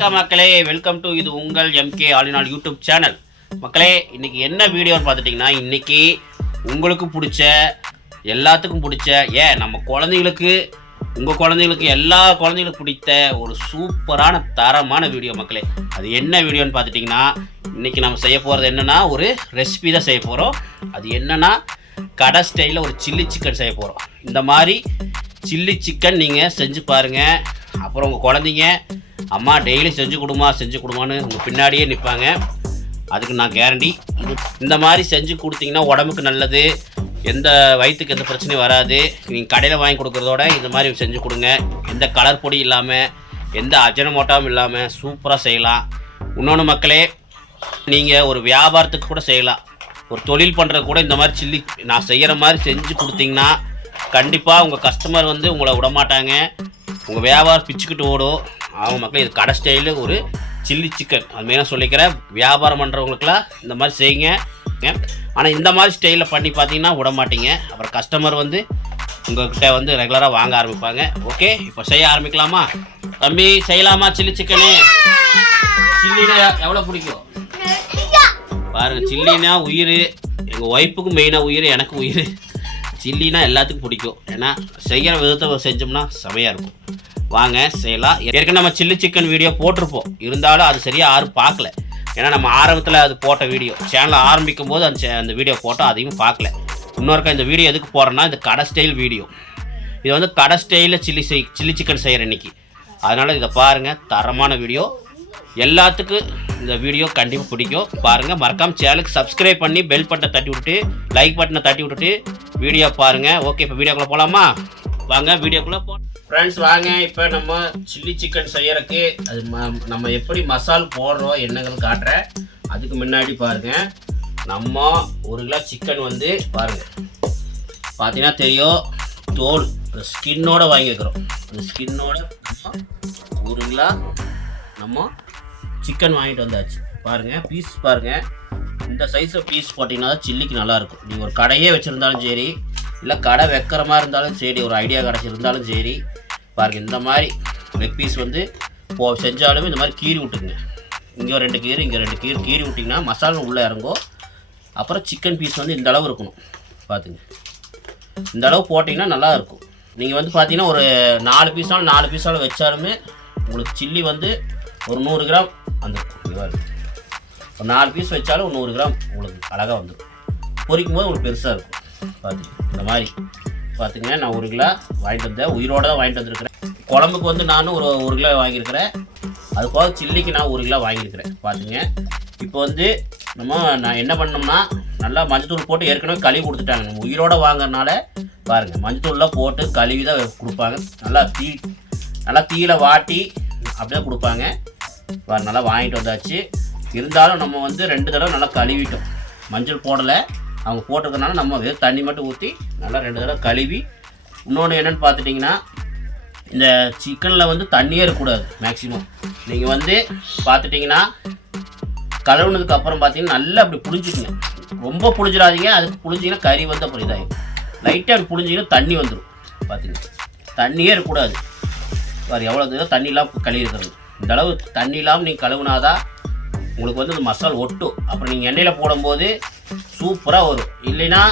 வணக்கம் மக்களே welcome to இது உங்கள் எம்கே ஆலினால் யூடியூப் சேனல் மக்களே இன்னைக்கு என்ன வீடியோன்னு பார்த்துட்டிங்கன்னா இன்னைக்கு உங்களுக்கு பிடிச்ச எல்லாத்துக்கும் பிடிச்ச ஏன் நம்ம குழந்தைங்களுக்கு உங்கள் குழந்தைங்களுக்கு எல்லா குழந்தைங்களுக்கும் பிடித்த ஒரு சூப்பரான தரமான வீடியோ மக்களே. அது என்ன வீடியோன்னு பார்த்துட்டிங்கன்னா இன்றைக்கி நம்ம செய்ய போகிறது என்னென்னா ஒரு ரெசிபி தான் செய்ய போகிறோம் அது என்னென்னா கடை ஸ்டைலில் ஒரு சில்லி சிக்கன் செய்ய போகிறோம் இந்த மாதிரி சில்லி சிக்கன் நீங்கள் செஞ்சு பாருங்கள் அப்புறம் உங்கள் குழந்தைங்க அம்மா டெய்லி செஞ்சு கொடுமா செஞ்சு கொடுமான்னு உங்கள் பின்னாடியே நிற்பாங்க அதுக்கு நான் கேரண்டி இது இந்த மாதிரி செஞ்சு கொடுத்தீங்கன்னா உடம்புக்கு நல்லது எந்த வயிற்றுக்கு எந்த பிரச்சனையும் வராது. நீங்கள் கடையில் வாங்கி கொடுக்குறதோட இந்த மாதிரி செஞ்சு கொடுங்க. எந்த கலர் பொடி இல்லாமல் எந்த அஜனமோட்டாவும் இல்லாமல் சூப்பராக செய்யலாம். இன்னொன்று மக்களே நீங்கள் ஒரு வியாபாரத்துக்கு கூட செய்யலாம். ஒரு தொழில் பண்ணுறது கூட இந்த மாதிரி சில்லி நான் செய்கிற மாதிரி செஞ்சு கொடுத்தீங்கன்னா கண்டிப்பாக உங்கள் கஸ்டமர் வந்து உங்களை விடமாட்டாங்க. உங்கள் வியாபாரம் பிச்சுக்கிட்டு ஓடும் அவங்க மக்களே இது கடை ஸ்டைலு ஒரு சில்லி சிக்கன். அது மெயினாக சொல்லிக்கிறேன். வியாபாரம் பண்ணுறவங்களுக்குலாம் இந்த மாதிரி செய்யுங்க. ஆனால் இந்த மாதிரி ஸ்டைலில் பண்ணி பார்த்தீங்கன்னா விட மாட்டீங்க. அப்புறம் கஸ்டமர் வந்து உங்கள்கிட்ட வந்து ரெகுலராக வாங்க ஆரம்பிப்பாங்க. ஓகே இப்போ செய்ய ஆரம்பிக்கலாமா? தம்பி செய்யலாமா சில்லி சிக்கனு? சில்லினா எவ்வளோ பிடிக்கும்? பாருங்க சில்லினா உயிர். எங்கள் ஒய்ஃபுக்கும் மெயினாக உயிர் எனக்கு உயிர். சில்லினா எல்லாத்துக்கும் பிடிக்கும். ஏன்னா செய்கிற விதத்தை செஞ்சோம்னா செமையாக இருக்கும். வாங்க செய்யலாம். ஏற்கனவே நம்ம சில்லி சிக்கன் வீடியோ போட்டிருப்போம். இருந்தாலும் அது சரியாக யாரும் பார்க்கல. ஏன்னா நம்ம ஆரம்பத்தில் அது போட்ட வீடியோ. சேனலை ஆரம்பிக்கும் போது அந்த அந்த வீடியோ போட்டோம் அதையும் பார்க்கல. இன்னொருக்கா இந்த வீடியோ எதுக்கு போடுறேன்னா இந்த கடை ஸ்டைல் வீடியோ. இது வந்து கடை ஸ்டைலில் சில்லி செய் சில்லி சிக்கன் செய்கிற இன்னைக்கு. அதனால் இதை பாருங்கள் தரமான வீடியோ. எல்லாத்துக்கும் இந்த வீடியோ கண்டிப்பாக பிடிக்கும். பாருங்கள் மறக்காமல் சேனலுக்கு சப்ஸ்கிரைப் பண்ணி பெல் பட்டனை தட்டி விட்டுட்டு லைக் பட்டனை தட்டி விட்டுட்டு வீடியோ பாருங்கள் ஓகே இப்போ வீடியோக்குள்ளே போகலாமா வாங்க வீடியோக்குள்ளே போ ஃப்ரெண்ட்ஸ் வாங்க. இப்போ நம்ம சில்லி சிக்கன் செய்யறதுக்கு அது ம- நம்ம எப்படி மசால் போடுறோம் என்னங்கிறது காட்டுறேன். அதுக்கு முன்னாடி பாருங்கள் நம்ம ஒரு கிலோ சிக்கன் வந்து பாருங்கள் பார்த்தீங்கன்னா தெரியும் தோல் ஸ்கின்னோட வாங்கியிருக்கிறோம் அந்த ஸ்கின்னோட ஒரு கிலோ நம்ம சிக்கன் வாங்கிட்டு வந்தாச்சு. பாருங்கள் பீஸ் பாருங்கள் இந்த சைஸில் பீஸ் போட்டிங்கன்னா தான் சில்லிக்கு நல்லாயிருக்கும். நீங்கள் ஒரு கடையே வச்சுருந்தாலும் சரி இல்லை கடை வைக்கிற மாதிரி இருந்தாலும் சரி ஒரு ஐடியா கிடச்சிருந்தாலும் சரி பாருங்கள் இந்த மாதிரி லெக் பீஸ் வந்து போ செஞ்சாலுமே இந்த மாதிரி கீறி விட்டுக்குங்க. இங்கே ஒரு ரெண்டு கீறு இங்கே ரெண்டு கீறு கீறி விட்டிங்கன்னா மசாலா உள்ளே இறங்கும். அப்புறம் சிக்கன் பீஸ் வந்து இந்த அளவு இருக்கணும். பார்த்துங்க இந்த அளவு போட்டிங்கன்னா நல்லா இருக்கும் நீங்கள் வந்து பார்த்தீங்கன்னா ஒரு நாலு பீஸாலும் நாலு பீஸாலும் வச்சாலுமே உங்களுக்கு சில்லி வந்து ஒரு நூறு கிராம் அந்த ஒரு நாலு பீஸ் வச்சாலும் ஒரு நூறு கிராம் உங்களுக்கு அழகாக வந்துடும் பொரிக்கும் போது உங்களுக்கு பெருசாக இருக்கும். பார்த்துங்க இந்த மாதிரி. பார்த்துங்க நான் ஒரு கிலோ வாங்கிட்டு வந்தேன் உயிரோடு தான் வாங்கிட்டு வந்திருக்கிறேன். குழம்புக்கு வந்து நானும் ஒரு ஒரு கிலோ வாங்கியிருக்கிறேன். அது போக சில்லிக்கு நான் ஒரு கிலோ வாங்கியிருக்கிறேன். பார்த்துங்க இப்போ வந்து நம்ம நான் என்ன பண்ணோம்னா நல்லா மஞ்சத்தூள் போட்டு ஏற்கனவே கழுவி கொடுத்துட்டாங்க. நம்ம உயிரோட வாங்குறதுனால பாருங்கள் மஞ்சத்தூள்லாம் போட்டு கழுவி தான் கொடுப்பாங்க. நல்லா தீ நல்லா தீயில வாட்டி அப்படிதான் கொடுப்பாங்க. நல்லா வாங்கிட்டு வந்தாச்சு. இருந்தாலும் நம்ம வந்து ரெண்டு தடவை நல்லா கழுவிட்டோம். மஞ்சள் போடலை. அவங்க போட்டிருக்கனால நம்ம வெறும் தண்ணி மட்டும் ஊற்றி நல்லா ரெண்டு தடவை கழுவி. இன்னொன்று என்னென்னு பார்த்துட்டிங்கன்னா இந்த சிக்கனில் வந்து தண்ணியே இருக்கக்கூடாது மேக்ஸிமம் நீங்கள் வந்து பார்த்துட்டிங்கன்னா கழுவுனதுக்கு அப்புறம் பார்த்தீங்கன்னா நல்லா அப்படி புளிஞ்சுக்குங்க ரொம்ப புளிஞ்சிடாதீங்க அதுக்கு புளிஞ்சிங்கன்னா கறி வந்து அப்புறம் இதாகும் லைட்டாக அப்படி புளிஞ்சிங்கன்னா தண்ணி வந்துடும் பார்த்தீங்கன்னா தண்ணியே இருக்கக்கூடாது. அது எவ்வளோ தூரம் தண்ணியெலாம் இல்லாமல் கழுவி இந்த அளவு தண்ணி இல்லாமல் நீங்கள் கழுவுனாதான் உங்களுக்கு வந்து இந்த மசால் ஒட்டும். அப்புறம் நீங்கள் எண்ணெயில் போடும்போது சூப்பராக வரும். இல்லைன்னா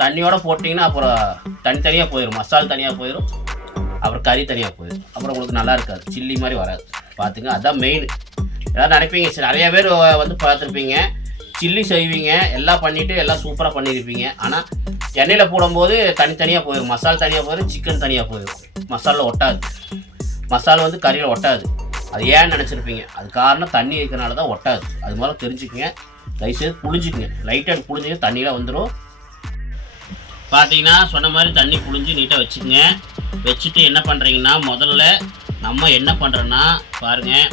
தண்ணியோடு போட்டிங்கன்னா அப்புறம் தனித்தனியாக போயிடும் மசால் தனியாக போயிடும் அப்புறம் கறி தனியாக போயிடும் அப்புறம் உங்களுக்கு நல்லா இருக்காது. சில்லி மாதிரி வராது. பார்த்துங்க. அதுதான் மெயின் எல்லாம் நினைப்பீங்க சரி நிறையா பேர் வந்து பார்த்துருப்பீங்க. சில்லி செய்வீங்க. எல்லாம் பண்ணிவிட்டு எல்லாம் சூப்பராக பண்ணியிருப்பீங்க. ஆனால் எண்ணெயில் போடும்போது தனித்தனியாக போயிடும் மசால் தனியாக போயிடும் சிக்கன் தனியாக போயிடும் மசாலில் ஒட்டாது. மசாலா வந்து கறியில் ஒட்டாது. அது ஏன் நினச்சிருப்பீங்க. அது காரணம் தண்ணி இருக்கிறனால தான் ஒட்டாது. அது மாதிரி தெரிஞ்சுக்கங்க. தயவுசெய்து புளிஞ்சிக்கங்க லைட்டாக புளிஞ்சிங்க தண்ணியில் வந்துடும் பார்த்தீங்கன்னா சொன்ன மாதிரி தண்ணி புளிஞ்சு நீட்டாக வச்சுக்கோங்க. வச்சுட்டு என்ன பண்ணுறீங்கன்னா முதல்ல நம்ம என்ன பண்ணுறோன்னா பாருங்கள்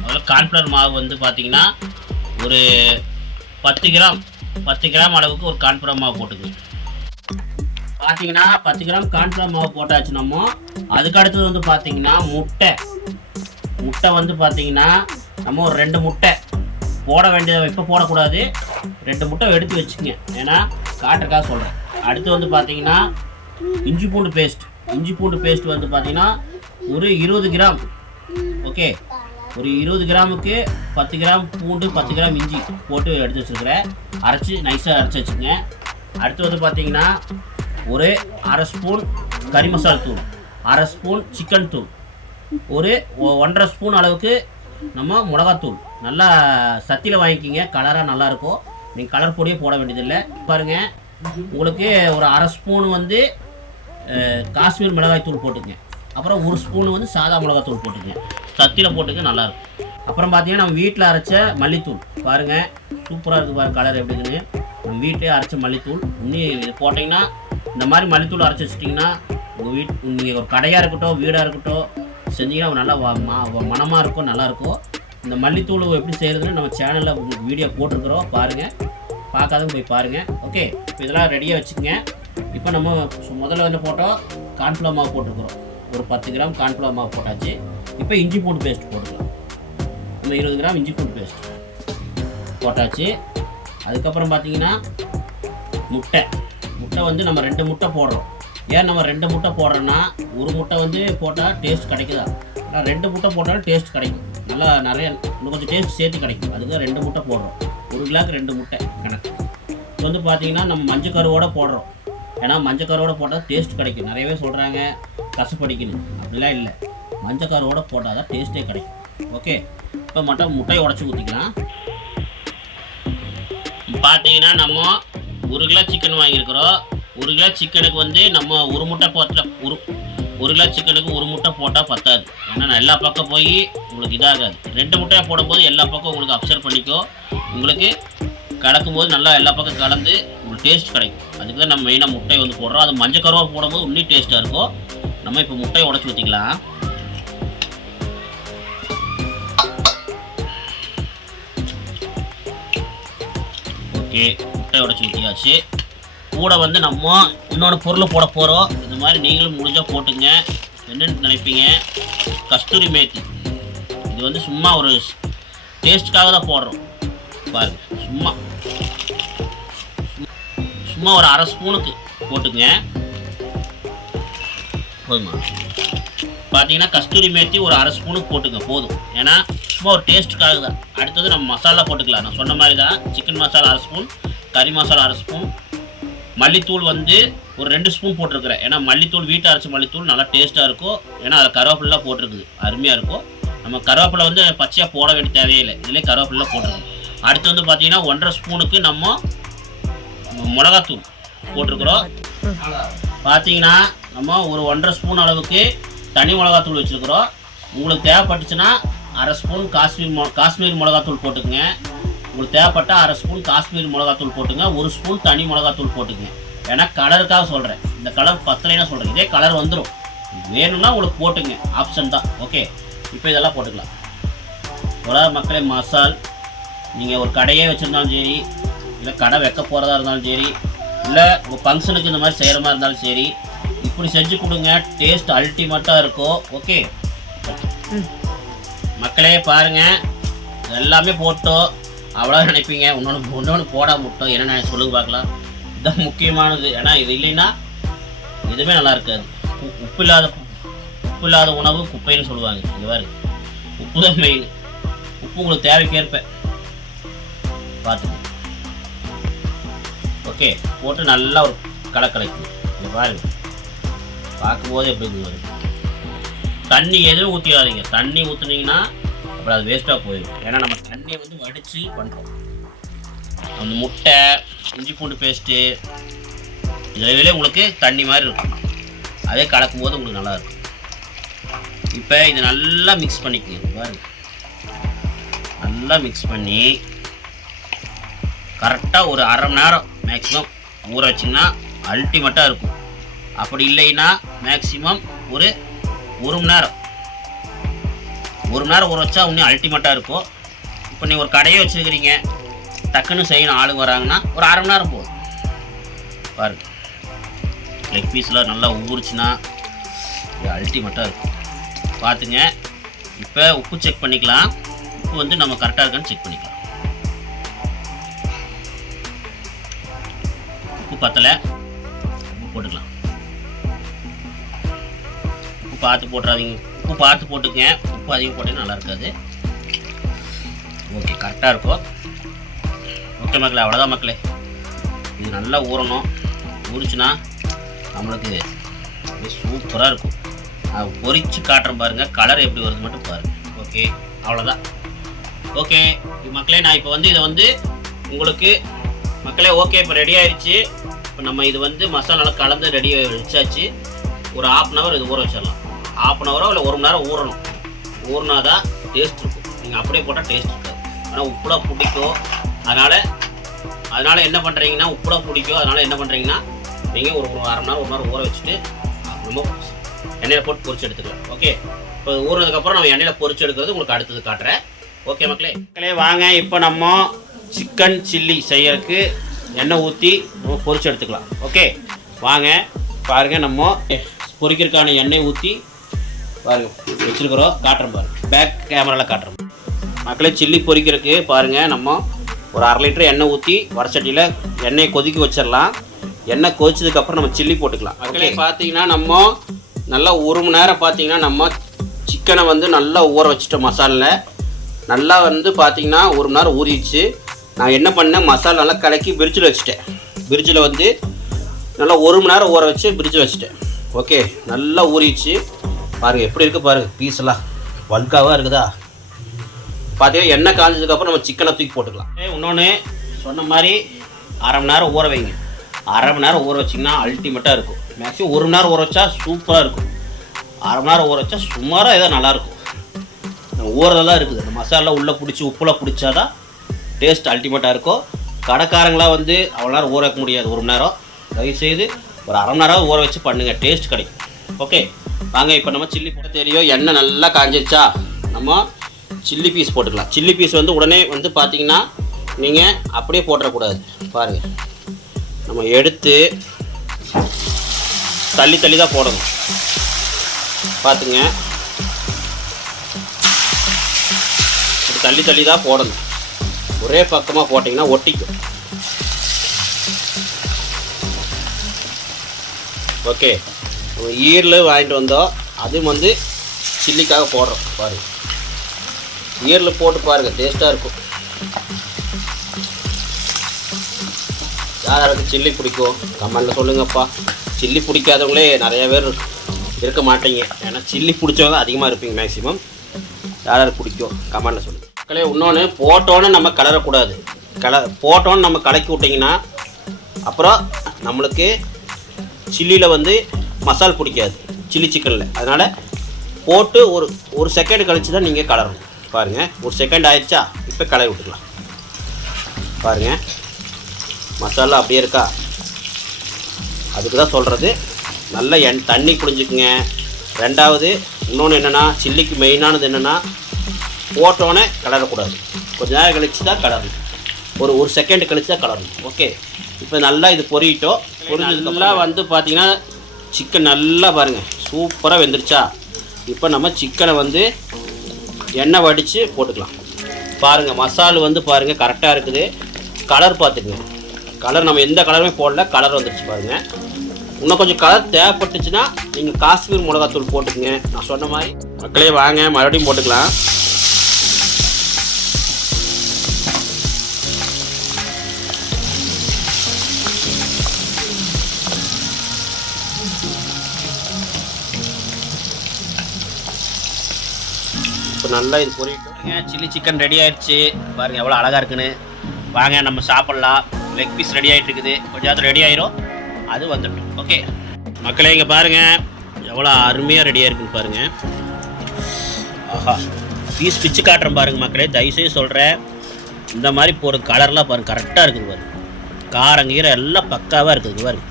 முதல்ல கார்ன்ஃப்ளவர் மாவு வந்து பார்த்தீங்கன்னா ஒரு பத்து கிராம் பத்து கிராம் அளவுக்கு ஒரு கார்ன்ஃப்ளவர் மாவு போட்டுக்கங்க. பார்த்தீங்கன்னா பத்து கிராம் கான்ஃபிளவர் மாவு போட்டாச்சு நம்ம. அதுக்கு அடுத்தது வந்து பார்த்தீங்கன்னா முட்டை. முட்டை வந்து பார்த்தீங்கன்னா நம்ம ஒரு ரெண்டு முட்டை. போட வேண்டியதை இப்போ போடக்கூடாது. ரெண்டு முட்டை எடுத்து வச்சுக்கோங்க. ஏன்னா காட்டுறக்காக சொல்கிறேன் அடுத்து வந்து பார்த்தீங்கன்னா இஞ்சி பூண்டு பேஸ்ட் இஞ்சி பூண்டு பேஸ்ட் வந்து பார்த்தீங்கன்னா ஒரு இருபது கிராம். ஓகே ஒரு இருபது கிராமுக்கு பத்து கிராம் பூண்டு பத்து கிராம் இஞ்சி போட்டு எடுத்து வச்சுருக்கிறேன். அரைச்சி நைஸாக அரைச்சி வச்சுங்க அடுத்து வந்து பார்த்தீங்கன்னா ஒரு அரை ஸ்பூன் கறி மசாலா தூள். அரை ஸ்பூன் சிக்கன் தூள். ஒரு ஒன்றரை ஸ்பூன் அளவுக்கு நம்ம மிளகாத்தூள் நல்லா சத்தியில் வாங்கிக்கிங்க. கலராக நல்லாயிருக்கும். நீங்கள் கலர் பொடியே போட வேண்டியதில்லை. பாருங்கள் உங்களுக்கு ஒரு அரை ஸ்பூன் வந்து காஷ்மீர் மிளகாய் தூள் போட்டுக்கங்க அப்புறம் ஒரு ஸ்பூன் வந்து சாதா மிளகாத்தூள் போட்டுக்கங்க சத்தியில் போட்டுக்க நல்லாயிருக்கும். அப்புறம் பார்த்தீங்கன்னா நம்ம வீட்டில் அரைச்ச மல்லித்தூள். பாருங்கள் சூப்பராக இருக்குது பாருங்கள் கலர் எப்படி இருக்குன்னு. நம்ம வீட்டிலே அரைச்ச மல்லித்தூள். இன்னும் இது போட்டிங்கன்னா இந்த மாதிரி மல்லித்தூள் அரைச்சி வச்சிட்டிங்கன்னா உங்கள் வீட் நீங்கள் ஒரு கடையாக இருக்கட்டும் வீடாக இருக்கட்டும் செஞ்சீங்கன்னா நல்லா வ- ம- இருக்கும் நல்லாயிருக்கும் இந்த மல்லித்தூள் எப்படி செய்கிறதுன்னு நம்ம சேனலில் உங்களுக்கு வீடியோ போட்டிருக்கிறோம் பாருங்கள் பார்க்காதவங்க போய் பாருங்கள் ஓகே இப்போ இதெல்லாம் ரெடியாக வச்சுக்கோங்க. இப்போ நம்ம முதல்ல வந்து போட்டோம் கார்ன்ஃப்ளவர் மாவு போட்டிருக்கிறோம். ஒரு பத்து கிராம் கார்ன்ஃப்ளவர் மாவு போட்டாச்சு. இப்போ இஞ்சி பூண்டு பேஸ்ட் போட்டுக்கலாம். நம்ம இருபது கிராம் இஞ்சி பூண்டு பேஸ்ட் போட்டாச்சு. அதுக்கப்புறம் பார்த்தீங்கன்னா முட்டை. முட்டை வந்து நம்ம ரெண்டு முட்டை போடுறோம். ஏன் நம்ம ரெண்டு முட்டை போடுறோன்னா ஒரு முட்டை வந்து போட்டால் டேஸ்ட் கிடைக்குதா? ஆனால் ரெண்டு முட்டை போட்டாலும் டேஸ்ட் கிடைக்கும். நல்லா நிறைய இன்னும் கொஞ்சம் டேஸ்ட் சேர்த்து கிடைக்கும். அதுக்கு ரெண்டு முட்டை போடுறோம். ஒரு கிலோக்கு ரெண்டு முட்டை கணக்கு. இப்போ வந்து பார்த்தீங்கன்னா நம்ம மஞ்சள் கருவோடு போடுறோம். ஏன்னா மஞ்சள் கருவோட போட்டால் டேஸ்ட் கிடைக்கும். நிறையவே சொல்கிறாங்க கசப்படிக்கணும் அப்படிலாம் இல்லை. மஞ்சள் கருவோட போட்டால் தான் டேஸ்ட்டே கிடைக்கும். ஓகே இப்போ மட்டும் முட்டையை உடச்சி ஊற்றிக்கலாம் பார்த்தீங்கன்னா நம்ம ஒரு கிலோ சிக்கன் வாங்கியிருக்கிறோம். ஒரு கிலோ சிக்கனுக்கு வந்து நம்ம ஒரு முட்டை போட்ட ஒரு ஒரு கிலோ சிக்கனுக்கு ஒரு முட்டை போட்டால் பத்தாது. ஏன்னா எல்லா பக்கம் போய் உங்களுக்கு இதாகாது. ரெண்டு முட்டையாக போடும்போது எல்லா பக்கம் உங்களுக்கு அப்சர்வ் பண்ணிக்கோ உங்களுக்கு கலக்கும்போது நல்லா எல்லா பக்கம் கலந்து உங்களுக்கு டேஸ்ட் கிடைக்கும். அதுக்கு தான் நம்ம மெயினாக முட்டை வந்து போடுறோம். அது மஞ்சள் கருவாக போடும்போது இன்னும் டேஸ்ட்டாக இருக்கும். நம்ம இப்போ முட்டையை உடச்சி ஊற்றிக்கலாம் ஓகே. முட்டை உடச்சி ஊற்றியாச்சு கூட வந்து நம்ம இன்னொன்று பொருள் போட போகிறோம் இந்த மாதிரி நீங்களும் முடிஞ்சால் போட்டுங்க. என்னென்னு நினைப்பீங்க? கஸ்தூரி மேத்தி. இது வந்து சும்மா ஒரு டேஸ்ட்டுக்காக தான் போடுறோம். பாருங்க சும்மா. சும்மா ஒரு அரை ஸ்பூனுக்கு போட்டுங்க. போதுமா? பார்த்தீங்கன்னா கஸ்தூரி மேத்தி ஒரு அரை ஸ்பூனுக்கு போட்டுங்க போதும். ஏன்னா சும்மா ஒரு டேஸ்ட்டுக்காக தான். அடுத்தது நம்ம மசாலா போட்டுக்கலாம். நான் சொன்ன மாதிரி தான் சிக்கன் மசாலா அரை ஸ்பூன் கறி மசாலா அரை ஸ்பூன் மல்லித்தூள் வந்து ஒரு ரெண்டு ஸ்பூன் போட்டிருக்கிறேன். ஏன்னா மல்லித்தூள் வீட்டில் அரைச்ச மல்லித்தூள் நல்லா டேஸ்ட்டாக இருக்கும். ஏன்னா அதில் கருவேப்பிலாம் போட்டிருக்குது. அருமையாக இருக்கும். நம்ம கருவேப்பிலை வந்து பச்சையாக போட வேண்டிய தேவையில்லை இதிலே கருவேப்பிலாம் போட்டிருக்கு அடுத்து வந்து பார்த்தீங்கன்னா ஒன்றரை ஸ்பூனுக்கு நம்ம மிளகாத்தூள் போட்டிருக்கிறோம். பார்த்தீங்கன்னா நம்ம ஒரு ஒன்றரை ஸ்பூன் அளவுக்கு தனி மிளகாத்தூள் வச்சுருக்குறோம். உங்களுக்கு தேவைப்பட்டுச்சுன்னா அரை ஸ்பூன் காஷ்மீர் மொ காஷ்மீர் மிளகாத்தூள் போட்டுக்கோங்க. உங்களுக்கு தேவைப்பட்ட அரை ஸ்பூன் காஷ்மீர் மிளகாத்தூள் போட்டுங்க. ஒரு ஸ்பூன் தனி மிளகாத்தூள் போட்டுங்க ஏன்னா கலருக்காக சொல்கிறேன் இந்த கலர் பத்தலைன்னா சொல்கிறேன் இதே கலர் வந்துடும் வேணும்னா உங்களுக்கு போட்டுங்க. ஆப்ஷன் தான். ஓகே இப்போ இதெல்லாம் போட்டுக்கலாம். உலக மக்களே மசால். நீங்கள் ஒரு கடையே வச்சுருந்தாலும் சரி இல்லை கடை வைக்க போகிறதா இருந்தாலும் சரி இல்லை உங்கள் ஃபங்க்ஷனுக்கு இந்த மாதிரி செய்கிற மாதிரி இருந்தாலும் சரி இப்படி செஞ்சு கொடுங்க. டேஸ்ட் அல்டிமேட்டாக இருக்கும் ஓகே மக்களே பாருங்கள் எல்லாமே போட்டோம். அவ்வளோ நினைப்பீங்க. இன்னொன்று இன்னொன்று போடா முட்டோம் என்ன சொல்லுங்க பார்க்கலாம். இதுதான் முக்கியமானது. ஏன்னா இது இல்லைன்னா எதுவுமே நல்லா இருக்காது. உப்பு இல்லாத உப்பு இல்லாத உணவு குப்பைன்னு சொல்லுவாங்க. இங்கே பாரு. உப்பு தான் மெயின் உப்பு உங்களுக்கு தேவைக்கேற்ப. பார்த்துக்கோங்க ஓகே போட்டு நல்லா ஒரு கலக்கலைக்கு. இங்கே பாருங்க. பார்க்கும்போது எப்படி வரும் தண்ணி எதுவும் ஊற்றிடாதீங்க தண்ணி ஊற்றுனீங்கன்னா அப்புறம் அது வேஸ்ட்டாக போயிடும். ஏன்னா நம்ம தண்ணியை வந்து வடித்து பண்ணுறோம் அந்த முட்டை இஞ்சி பூண்டு பேஸ்ட்டு இதிலே உங்களுக்கு தண்ணி மாதிரி இருக்கும். அதே கலக்கும் போது உங்களுக்கு நல்லாயிருக்கும் இப்போ இதை நல்லா மிக்ஸ் பண்ணிக்கோங்க பாருங்க. நல்லா மிக்ஸ் பண்ணி கரெக்டாக ஒரு அரை மணி நேரம் மேக்ஸிமம் ஊற வச்சிங்கன்னா அல்டிமேட்டாக இருக்கும். அப்படி இல்லைன்னா மேக்ஸிமம் ஒரு ஒரு மணி நேரம். ஒரு மணி நேரம் ஊற வச்சா இன்னும் அல்டிமேட்டாக இருக்கும். இப்போ நீங்கள் ஒரு கடையை வச்சுருக்கிறீங்க டக்குன்னு செய்யணும் ஆளுங்க வராங்கன்னா ஒரு அரை மணி நேரம் போதும். பாருங்க. லெக் பீஸ்லாம் நல்லா ஊறிச்சுன்னா அல்டிமேட்டாக இருக்கும். பார்த்துங்க இப்போ உப்பு செக் பண்ணிக்கலாம். உப்பு வந்து நம்ம கரெக்டாக இருக்கான்னு செக் பண்ணிக்கலாம். உப்பு பத்தலை. உப்பு போட்டுக்கலாம். உப்பு பார்த்து போட்டுறாதீங்க. உப்பு பார்த்து போட்டுக்கங்க. உப்பு அதிகம் போட்டீங்கன்னா நல்லா இருக்காது. ஓகே கரெக்டாக இருக்கும் ஓகே மக்களே அவ்வளோதான் மக்களே. இது நல்லா ஊறணும். ஊறிச்சுன்னா நம்மளுக்கு சூப்பராக இருக்கும். அது பொரிச்சு காட்டுறேன் பாருங்கள் கலர் எப்படி வருது மட்டும் பாருங்கள் ஓகே அவ்வளோதான் ஓகே மக்களே நான் இப்போ வந்து இதை வந்து உங்களுக்கு மக்களே ஓகே இப்போ ரெடி ஆயிடுச்சு இப்போ நம்ம இது வந்து மசாலாலாம் கலந்து ரெடி வச்சாச்சு. ஒரு ஆஃப் அன் ஹவர் இது ஊற வச்சிடலாம். ஆஃப் அன் ஹவரோ இல்லை ஒரு மணி நேரம் ஊறணும். ஊறினா தான் டேஸ்ட் இருக்கும். நீங்கள் அப்படியே போட்டால் டேஸ்ட் இருக்கும். ஆனால் உப்புலாம் பிடிக்கும் அதனால் அதனால் என்ன பண்ணுறீங்கன்னா உப்புலாம் பிடிக்கும் அதனால் என்ன பண்ணுறீங்கன்னா நீங்கள் ஒரு ஒரு அரை மணி நேரம் ஒரு நேரம் ஊற வச்சுட்டு நம்ம எண்ணெயில் போட்டு பொறிச்சு எடுத்துக்கலாம். ஓகே இப்போ ஊறினதுக்கப்புறம் நம்ம எண்ணெயில் பொறிச்சு எடுக்கிறது உங்களுக்கு அடுத்தது காட்டுறேன். ஓகே மக்களே? மக்களே வாங்க. இப்போ நம்ம சிக்கன் சில்லி செய்யறதுக்கு எண்ணெய் ஊற்றி நம்ம பொறிச்சு எடுத்துக்கலாம். ஓகே வாங்க. பாருங்கள் நம்ம பொறிக்கிறதுக்கான எண்ணெய் ஊற்றி பாருங்க வச்சுருக்குறோம். காட்டுறோம் பாருங்க. பேக் கேமராவில் காட்டுறோம் மக்களே சில்லி பொரிக்கிறதுக்கு பாருங்கள் நம்ம ஒரு அரை லிட்டர் எண்ணெய் ஊற்றி வடச்சட்டியில் எண்ணெயை கொதிக்க வச்சிடலாம். எண்ணெய் கொதிச்சதுக்கப்புறம் நம்ம சில்லி போட்டுக்கலாம். மக்களே பார்த்தீங்கன்னா நம்ம நல்லா ஒரு மணி நேரம் பார்த்தீங்கன்னா நம்ம சிக்கனை வந்து நல்லா ஊற வச்சுட்டோம் மசாலில். நல்லா வந்து பார்த்தீங்கன்னா ஒரு மணி நேரம் ஊறிடுச்சு. நான் என்ன பண்ணேன்? மசாலா நல்லா கலக்கி பிரிட்ஜில் வச்சுட்டேன். பிரிட்ஜில் வந்து நல்லா ஒரு மணி நேரம் ஊற வச்சு பிரிட்ஜில் வச்சுட்டேன். ஓகே நல்லா ஊறிடுச்சு. பாருங்கள் எப்படி இருக்குது பாருங்கள் பீஸ்லாம் வல்காவாக இருக்குதா? பார்த்தீங்கன்னா எண்ணெய் காஞ்சதுக்கப்புறம் நம்ம சிக்கனை தூக்கி போட்டுக்கலாம். இன்னொன்று சொன்ன மாதிரி அரை மணி நேரம் ஊற வைங்க. அரை மணி நேரம் ஊற வச்சிங்கன்னா அல்டிமேட்டாக இருக்கும். மேக்ஸிமம் ஒரு மணி நேரம் ஊற வச்சா சூப்பராக இருக்கும். அரை மணி நேரம் ஊற வச்சா சுமாராக ஏதோ நல்லாயிருக்கும். ஊறதெல்லாம் இருக்குது. அந்த மசாலா உள்ளே பிடிச்சி உப்புலாம் பிடிச்சாதான் டேஸ்ட் அல்டிமேட்டாக இருக்கும். கடைக்காரங்களாம் வந்து அவ்வளோ நேரம் ஊற வைக்க முடியாது. ஒரு மணி நேரம். தயவுசெய்து ஒரு அரை மணி நேரம் ஊற வச்சு பண்ணுங்கள் டேஸ்ட் கிடைக்கும். ஓகே வாங்க இப்போ நம்ம சில்லி போட தெரியும். எண்ணெய் நல்லா காஞ்சிருச்சா? நம்ம சில்லி பீஸ் போட்டுக்கலாம். சில்லி பீஸ் வந்து உடனே வந்து பார்த்தீங்கன்னா நீங்கள் அப்படியே போட்டுறக்கூடாது. பாருங்கள் நம்ம எடுத்து தள்ளி தள்ளி தான் போடணும். பார்த்துங்க தள்ளி தள்ளி தான் போடணும். ஒரே பக்கமாக போட்டிங்கன்னா ஒட்டிக்கும். ஓகே. ஈரில் வாங்கிட்டு வந்தோம். அதுவும் வந்து சில்லிக்காக போடுறோம். பாருங்கள் ஈரில் போட்டு பாருங்கள் டேஸ்ட்டாக இருக்கும். யார் யாருக்கு சில்லி பிடிக்கும் கமெண்டில் சொல்லுங்கப்பா. சில்லி பிடிக்காதவங்களே நிறைய பேர் இருக்க மாட்டீங்க. ஏன்னா சில்லி பிடிச்சவங்க அதிகமாக இருப்பீங்க மேக்ஸிமம் யார் யாருக்கு பிடிக்கும் கமெண்டில் சொல்லுங்கள் மக்களே இன்னொன்று போட்டோன்னு நம்ம கலரக்கூடாது. கல போட்டோன்னு நம்ம கலக்கி விட்டிங்கன்னா அப்புறம் நம்மளுக்கு சில்லியில் வந்து மசால் பிடிக்காது சில்லி சிக்கனில் அதனால் போட்டு ஒரு ஒரு செகண்ட் கழிச்சு தான் நீங்கள் கலரணும். பாருங்கள் ஒரு செகண்ட் ஆயிடுச்சா? இப்போ கலரி விட்டுக்கலாம். பாருங்கள் மசாலா அப்படியே இருக்கா? அதுக்கு தான் சொல்கிறது நல்ல எண் தண்ணி குடிஞ்சுக்குங்க ரெண்டாவது இன்னொன்று என்னென்னா சில்லிக்கு மெயினானது என்னென்னா போட்டோன்னே கலரக்கூடாது. கொஞ்ச நேரம் கழிச்சு தான் கலரணும். ஒரு ஒரு செகண்ட் கழிச்சு தான் கலரணும். ஓகே இப்போ நல்லா இது பொரியிட்டோம் பொரிஞ்சதுக்கெல்லாம் வந்து பார்த்தீங்கன்னா சிக்கன் நல்லா பாருங்கள் சூப்பராக வெந்துருச்சா? இப்போ நம்ம சிக்கனை வந்து எண்ணெய் வடித்து போட்டுக்கலாம். பாருங்கள் மசால் வந்து பாருங்கள் கரெக்டாக இருக்குது. கலர் பார்த்துக்குங்க. கலர் நம்ம எந்த கலருமே போடல கலர் வந்துடுச்சு பாருங்கள் இன்னும் கொஞ்சம் கலர் தேவைப்பட்டுச்சுன்னா நீங்கள் காஷ்மீர் மிளகாத்தூள் போட்டுக்குங்க. நான் சொன்ன மாதிரி மக்களே வாங்க மறுபடியும் போட்டுக்கலாம். இப்போ நல்லா இது பொரியட்டும். சில்லி சிக்கன் ரெடி ஆயிடுச்சு. பாருங்கள் எவ்வளோ அழகாக இருக்குன்னு. வாங்க நம்ம சாப்பிட்லாம். லெக் பீஸ் ரெடி ஆகிட்டு இருக்குது கொஞ்சம் நேரத்தில் ரெடி ஆயிரும். அது வந்துடும் ஓகே மக்களே இங்கே பாருங்கள் எவ்வளோ அருமையாக ரெடியாக இருக்குன்னு பாருங்கள் ஆஹா. பீஸ் பிச்சு காட்டுறேன் பாருங்கள் மக்களே. தயவுசெய்து சொல்கிறேன் இந்த மாதிரி போகிற கலர்லாம் பாருங்கள் கரெக்டாக இருக்குது பாருங்க. காரம் கீரை எல்லாம் பக்காவாக இருக்குது பாருங்க.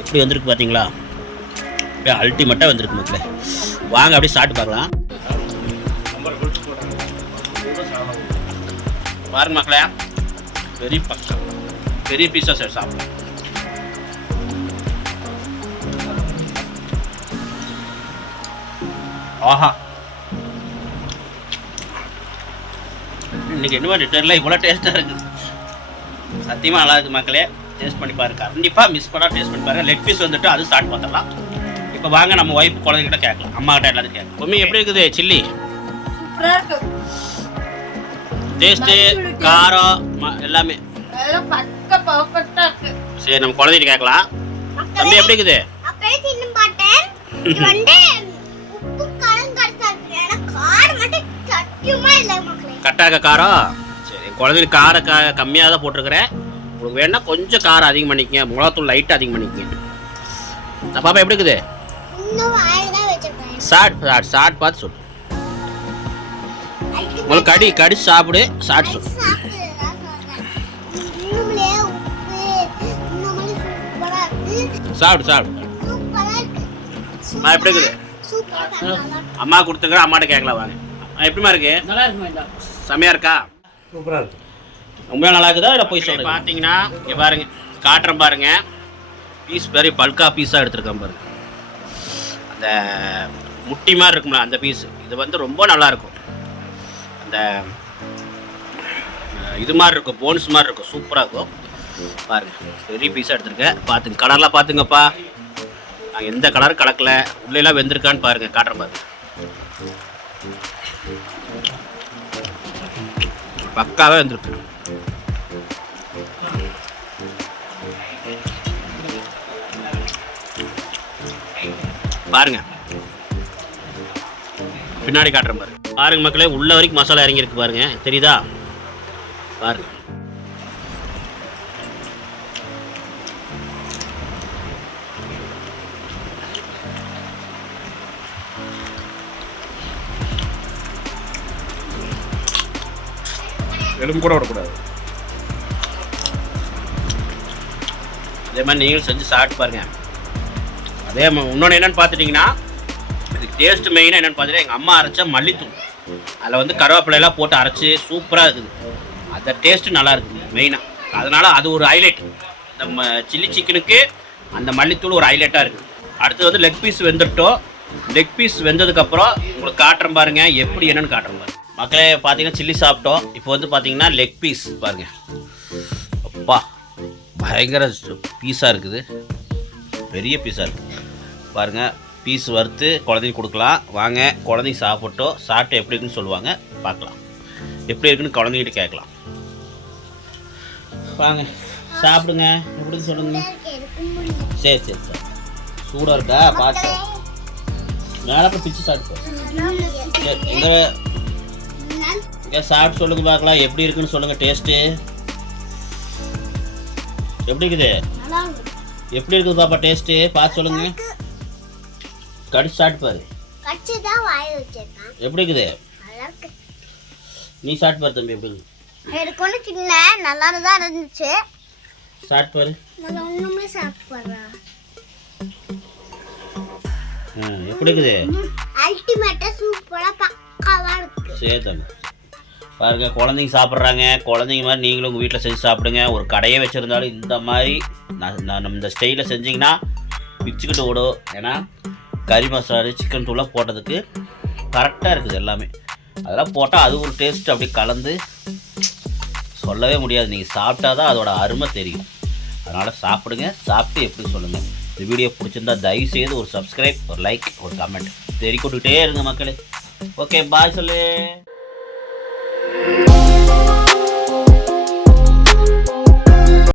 எப்படி வந்திருக்கு பார்த்தீங்களா அப்படியே அல்டிமேட்டாக வந்திருக்கு மக்களே. வாங்க அப்படியே சாப்பிட்டு பார்க்கலாம். பாருங்க மக்களே பெரிய பக்கம். பெரிய பீஸாக சார் சாப்பிடும் ஆஹா. இன்னைக்கு என்ன தெரியல இவ்வளோ டேஸ்ட்டாக இருக்குது. சத்தியமாக நல்லா இருக்குது மக்களே. டேஸ்ட் பண்ணி பாருங்க. கண்டிப்பாக மிஸ் பண்ணால் டேஸ்ட் பண்ணி பாருங்க. லெக் பீஸ் வந்துட்டு அது ஸ்டார்ட் பண்ணலாம். இப்போ வாங்க நம்ம ஒய்ஃப் குழந்தைகிட்ட கேட்கலாம். அம்மா கிட்ட எல்லாத்தையும் கேட்கலாம் எப்படி இருக்குது சில்லி? சூப்பராக இருக்குது டேஸ்ட்டு காரம் எல்லாமே. சரி நம்ம குழந்தைகிட்ட கேட்கலாம். தம்பி எப்படி இருக்குது? உப்பு காரம் சரி குழந்தைங்களுக்கு காரம் க கம்மியாக தான் போட்டிருக்கிறேன். உங்களுக்கு வேணா கொஞ்சம் காரம் அதிகம் பண்ணிக்கங்க. மிளகாத்தூள் லைட்டாக அதிகம் பண்ணிக்கங்க. பாப்பா எப்படி இருக்குது? சாட் சாட் சாட் பார்த்து சொல்லு. உங்களுக்கு கடி கடி சாப்பிடு சொல்லு இருக்கு. சாப்பிடு சாப்பிடு. சூப்பரா இருக்கு. அம்மா எப்படி இருக்குது? சூப்பரா இருக்கு. அம்மா கொடுத்துக்கிறேன் அம்மாட்ட கேட்கலாம் வாங்க. அம்மா, எப்படிம்மா இருக்கு? செமையா இருக்கா? சூப்பராக இருக்கு. ரொம்ப நல்லா இருக்குதா? இல்லை போய் சொல்லுங்க. பார்த்தீங்கன்னா இங்கே பாருங்க காட்டுறேன் பாருங்க. பீஸ் பெரிய பல்கா பீஸாக எடுத்திருக்கேன் பாருங்க. அந்த முட்டி மாதிரி இருக்கும்ல அந்த பீஸ். இது வந்து ரொம்ப நல்லா இருக்கும். அந்த இது மாதிரி இருக்கும் போன்ஸ் மாதிரி இருக்கும். சூப்பராக இருக்கும். பாருங்கள் பெரிய பீஸாக எடுத்திருக்கேன். பார்த்துங்க கலர்லாம் பார்த்துங்கப்பா நான் எந்த கலரும் கலக்கல. உள்ளேலாம் வெந்திருக்கான்னு பாருங்க காட்டுறேன் பாருங்க. பக்காவே வந்திருக்கு. பாருங்க. பின்னாடி காட்டுறேன் பாருங்க. பாருங்க மக்களே உள்ள வரைக்கும் மசாலா இறங்கியிருக்கு பாருங்க. தெரியுதா? பாருங்க. எலும்பு கூட விடக்கூடாது அதே மாதிரி நீங்களும் செஞ்சு சாப்பிட்டு பாருங்க. அதே மாதிரி இன்னொன்று என்னன்னு பார்த்துட்டிங்கன்னா இதுக்கு டேஸ்ட் மெயினாக என்னென்னு பார்த்துட்டு எங்கள் அம்மா அரைச்ச மல்லித்தூள். அதில் வந்து கருவேப்பிலையெல்லாம் போட்டு அரைச்சி சூப்பராக இருக்குது. அந்த டேஸ்ட்டு நல்லா இருக்குது மெயினாக அதனால் அது ஒரு ஹைலைட் நம்ம சில்லி சிக்கனுக்கு அந்த மல்லித்தூள் ஒரு ஹைலைட்டாக இருக்குது அடுத்தது வந்து லெக் பீஸ் வெந்துட்டோம். லெக் பீஸ் வெந்ததுக்கப்புறம் உங்களுக்கு காட்டுறேன் பாருங்க எப்படி என்னன்னு காட்டுறேன் பாருங்க. மக்களே பார்த்தீங்கன்னா சில்லி சாப்பிட்டோம். இப்போ வந்து பார்த்தீங்கன்னா லெக் பீஸ் பாருங்க. அப்பா பயங்கர பீஸாக இருக்குது. பெரிய பீஸாக இருக்குது பாருங்கள் பீஸ் வறுத்து குழந்தைங்க கொடுக்கலாம். வாங்க குழந்தைங்க சாப்பிட்டோம். சாப்பிட்டு எப்படி இருக்குன்னு சொல்லுவாங்க பார்க்கலாம். எப்படி இருக்குன்னு குழந்தைகிட்ட கேட்கலாம். வாங்க சாப்பிடுங்க. எப்படின்னு சொல்லுங்க. சரி சரி சரி. சூடாக இருக்கா? பார்த்து. மேலே பிச்சு சாப்பிட்டு இந்த இங்கே சாப்பிட்டு சொல்லுங்க பார்க்கலாம். எப்படி இருக்குன்னு சொல்லுங்கள் டேஸ்ட்டு எப்படி இருக்குது? எப்படி இருக்குது பாப்பா டேஸ்ட்டு பார்த்து சொல்லுங்கள் கடிச்சு சாப்பிட்டு பாரு. கட்சி தான் வாயில வச்சிருக்கேன். எப்படி இருக்குது நீ சாப்பிட்டு பாரு தம்பி எப்படி எனக்கு ஒன்று கிண்ணேன் நல்லா தான் இருந்துச்சு. சாப்பிட்டு பாரு. நான் ஒன்றுமே சாப்பிட்டு எப்படி இருக்குது அல்டிமேட்டாக சூப்பராக பக்காவாக இருக்கு. சரி தம்பி. பாருங்க குழந்தைங்க சாப்பிட்றாங்க. குழந்தைங்க மாதிரி நீங்களும் உங்கள் வீட்டில் செஞ்சு சாப்பிடுங்க. ஒரு கடையே வச்சுருந்தாலும் இந்த மாதிரி நான் நான் நம்ம இந்த ஸ்டைலில் செஞ்சிங்கன்னா பிச்சுக்கிட்டு ஓடும். ஏன்னா கறி மசாலா சிக்கன் தூளாக போட்டதுக்கு கரெக்டாக இருக்குது எல்லாமே. அதெல்லாம் போட்டால் அது ஒரு டேஸ்ட் அப்படி கலந்து சொல்லவே முடியாது. நீங்கள் சாப்பிட்டா தான் அதோட அருமை தெரியும். அதனால் சாப்பிடுங்க. சாப்பிட்டு எப்படி சொல்லுங்கள் இந்த வீடியோ பிடிச்சிருந்தா தயவு செய்து ஒரு சப்ஸ்கிரைப் ஒரு லைக் ஒரு கமெண்ட் தெரி கொடுத்துட்டே இருங்க மக்களே. ஓகே பாய் சொல்லு.